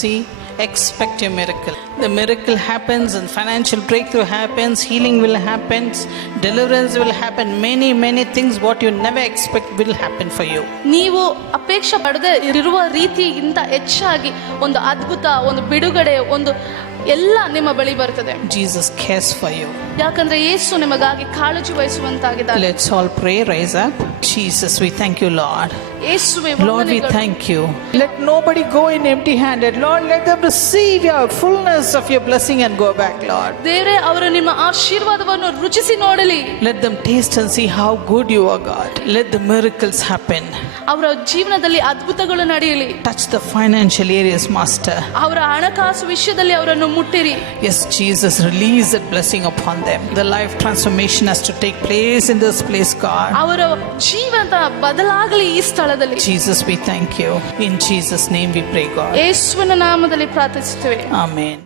see, expect your miracle. The miracle happens and financial breakthrough happens, healing will happen, deliverance will happen, many things what you never expect will happen for you. ನೀವು ಅಪೇಕ್ಷೆ ಪಡದೆ ಇರುವ ರೀತಿಗಿಂತ ಹೆಚ್ಚಾಗಿ ಒಂದು ಅದ್ಭುತ, ಒಂದು ಬಿಡುಗಡೆ, ಒಂದು ಎಲ್ಲ ನಿಮ್ಮ ಬಳಿ ಬರ್ತದೆ. Jesus cares for you. ಯಾಕಂದ್ರೆ ಯೇಸು ನಿಮಗಾಗಿ ಕಾಳಜಿ ವಹಿಸುವಂತಾಗಿದ್ದಾನೆ. Let's all pray. Rise up. Jesus, we thank you, Lord. ಯೇಸುವೇ, Lord, we thank you. Let nobody go in empty-handed. Lord, let them receive your fullness of your blessing and go back, Lord. ದೇವರೇ, ಅವರು ನಿಮ್ಮ ಆಶೀರ್ವಾದವನ್ನು ರುಚಿಸಿ ನೋಡಲಿ. Let them taste and see how good you are, God. Let the miracles happen. ಅವರ ಜೀವನದಲ್ಲಿ ಅದ್ಭುತಗಳು ನಡೆಯಲಿ. Touch the financial areas, Master. ಅವರ ಹಣಕಾಸು ವಿಷಯದಲ್ಲಿ ಅವರನ್ನು ಮುಟ್ಟಿರಿ. Yes, Jesus, release that blessing upon them. The life transformation has to take place in this place, God. ಅವರ ಜೀವನ ಬದಲಾಗಲಿ ಈ ಸ್ಥಳದಲ್ಲಿ. Jesus, we thank you. In Jesus' name we pray, God. ಯೇಸುವಿನ ನಾಮದಲ್ಲಿ ಪ್ರಾರ್ಥಿಸುತ್ತೇವೆ. Amen.